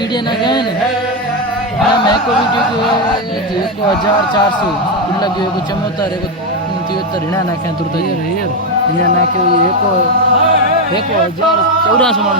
video ना गए ने मैं को वीडियो को 1400 लगे को 74 को 73 हिना ना के तुरत यार हिना ना के एको 1400 मन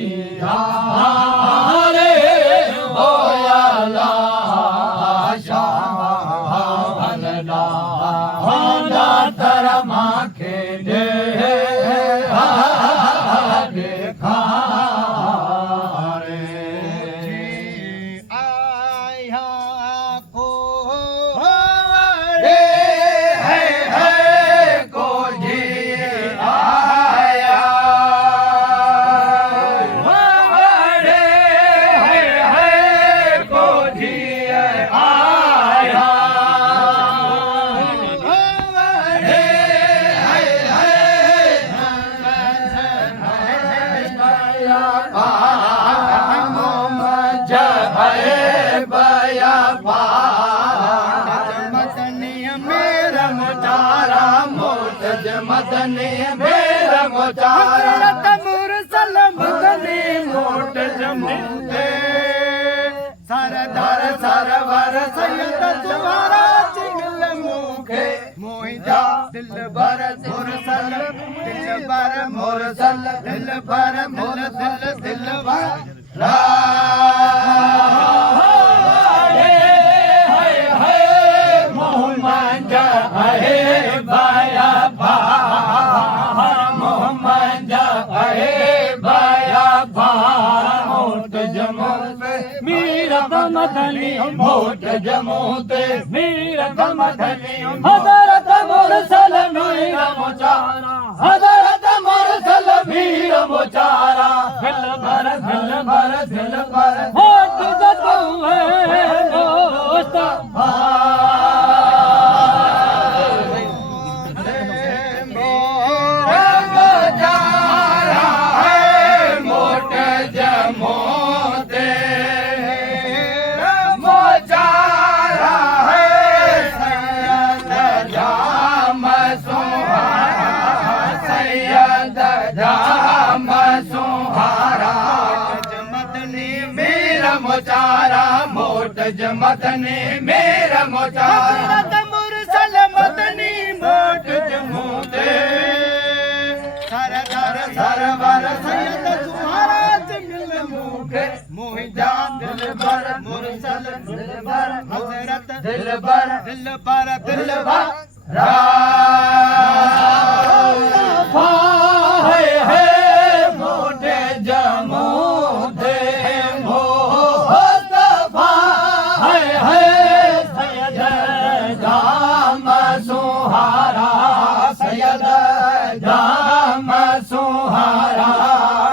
जी रे होया बया मदनी मेरा मोचारा मोट मदनी मेरा मोचारा मुरसल मदनी मोट जमूते सरदार सरवर सैयद तुम्हारा चिंगल मुखे मोहिजा दिल भर मुरसल दिल भर मुरसल दिल भर मुर दिल भर मोहम्मद है बाया बा मोहम्मद है बाया बा मोट जमोते मीरा मदनी मोट जमोते मीरा मदनी हजरत मुरसल मीरा मोचारा हजरत मुरसल मीरा मोचारा दिल भर होठ जतो है दोस्त मोचारा मोट मदनी मेरा मोचारा मुरसल मदनी मोट जमूते सरदार सरवर सैयद तुम्हारा चिंगल मुखे मोहिजा दिल भर मुरसल दिल भर हजरत दिल भर है मोटे जमूते सैयद जाम सुहारा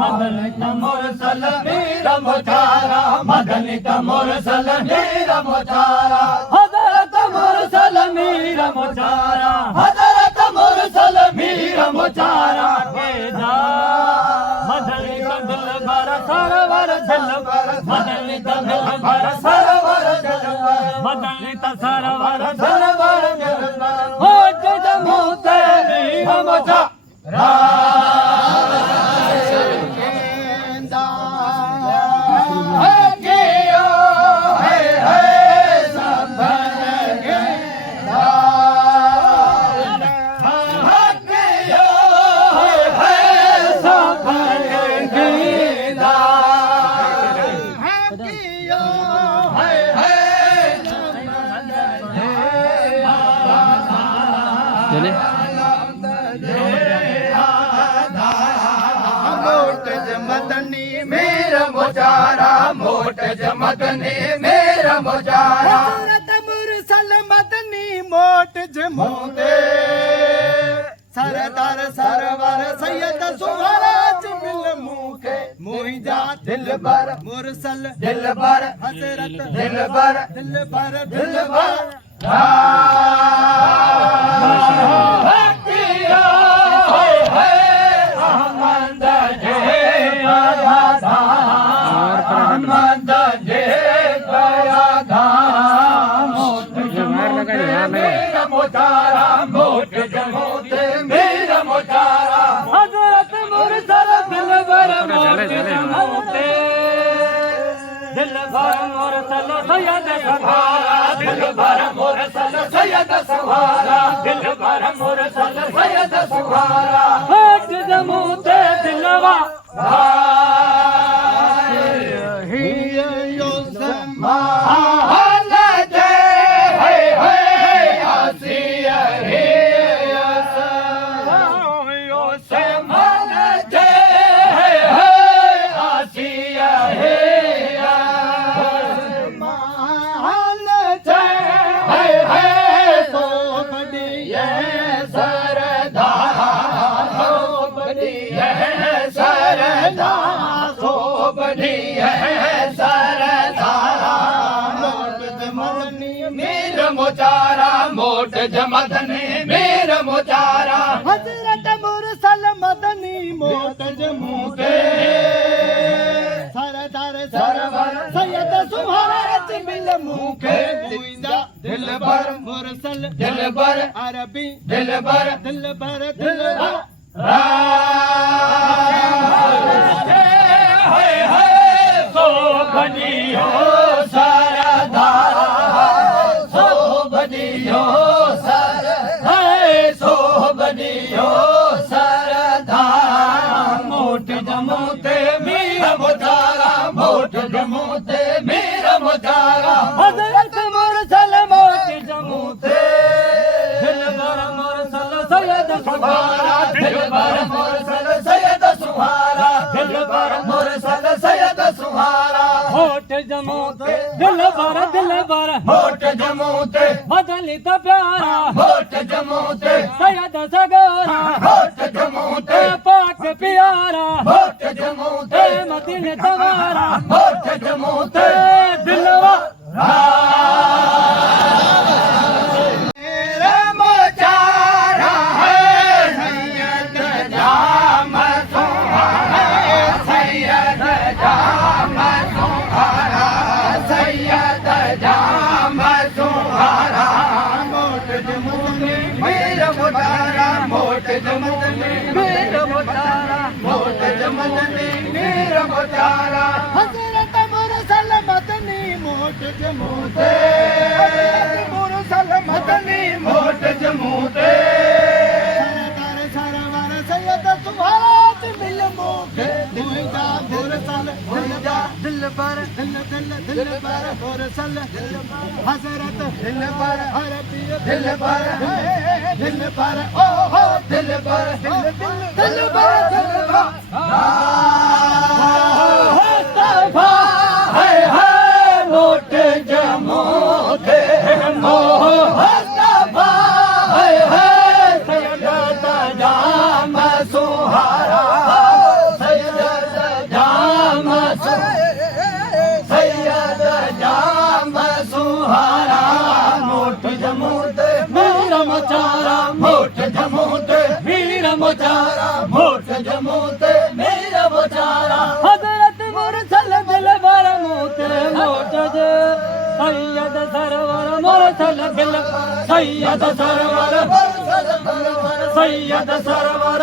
मदनी मुरसल मीरा मोचारा मदनी मुरसल मीरा मोचारा हजरत मुरसल मीरा मोचारा हजरत मुरसल मीरा मोचारा के जा मदनी दिल भर सरवर दिल भर मदनी दिल भर सरवर दिल भर मदनी सरवर दिल भर होठ जमूते मोचारा मदनी मेरा मोचारा मोट मदनी मेरा मोचारा हजरत मुरसल मदनी मोट जमूते सरदार सरवर सैयद तुम्हारा चिंगल मुखे मोहिजा दिल भर मुरसल दिल भर हजरत दिल भर मेरा मोचारा मोट जमोते मेरा मोचारा हजरत मुरसल दिल भर जमोते दिल भर मुरसल सैयद सवारा दिल भर मुरसल सैयद सवारा दिल भर मुरसल सैयद सवारा होठ जमोते दिलवा मोचारा मोट मदनी मेरा मोचारा हजरत मुरसल मदनी मोट जमूते सरदार सरवर सैयद तुम्हारा चिंगल मुखे मुंहिंजा दिलबर मुरसल दिलबर अरबी दिलबर दिलबर दिलबर सोभनियो सरदा सोभनियो सरदा सोभनियो सरदा मोट जमूते मीरा मोटारा मोट जमूते मीरा मोटारा हजरत मुरसल मोट जमूते दिलबर मुरसल सैयद सुहारा दिलबर मुरसल सैयद सुहारा दिलबर मुरसल सैयद सुहारा होठ जमूते दिलबर दिलबर होठ जमूते बदलित प्यारा होठ जमूते सैयद सगोरा होठ जमूते पाक प्यारा होठ जमूते मदीने तवारा होठ जमूते दिलवा मेरा मोचारा है सैयद जाम सुहारा सैयद जाम सुहारा सैयद जाम सुहारा मोट जमूते मेरा मोचारा मोट जमूते मेरा मोचारा मोट जमूते मेरा मोचारा हजरत मुरसल मदनी मोट जमूते मुरसल मदनी मोट जमूते सरदार सरवर सैयद सुहारा मिल मुखे मुंहिंजा मुरसल मुंहिंजा दिलबर दिल दिल दिलबर मुरसल हजरत दिलबर अरबी दिलबर दिलबर ओ हो दिलबर दिल दिल दिलबर दिलबर मुस्तफा है मोट जमूते मुस्तफा है सैयद जाम सुहारा सैयद जाम सैयद जाम सुहारा मोट जमूते मेरा मोचारा मोट जमूते मेरा मोचारा मोट जमूते मेरा मोचारा हजरत मुरसल दिलबर मोते मोट जे सैयद सरवर मुरसल दिल सैयद सरवर सैयद सरवर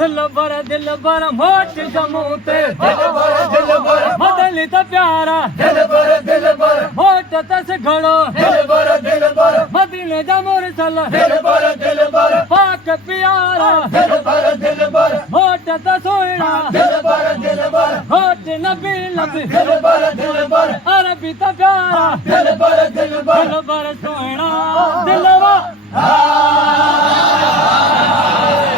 दिलबर दिलबर मोट जमूते दिलबर दिलबर बदलित प्यारा दिलबर दिलबर मोट तस घड़ो दिलबर दिलबर मदीने जा मुरसल दिलबर दिलबर पाक प्यारा दिलबर दिलबर मोट तसोइना दिलबर दिलबर होठ नबी नबी दिलबर दिलबर अरबी तो प्यारा दिलबर दिलबर दिलबर सोइना दिलवा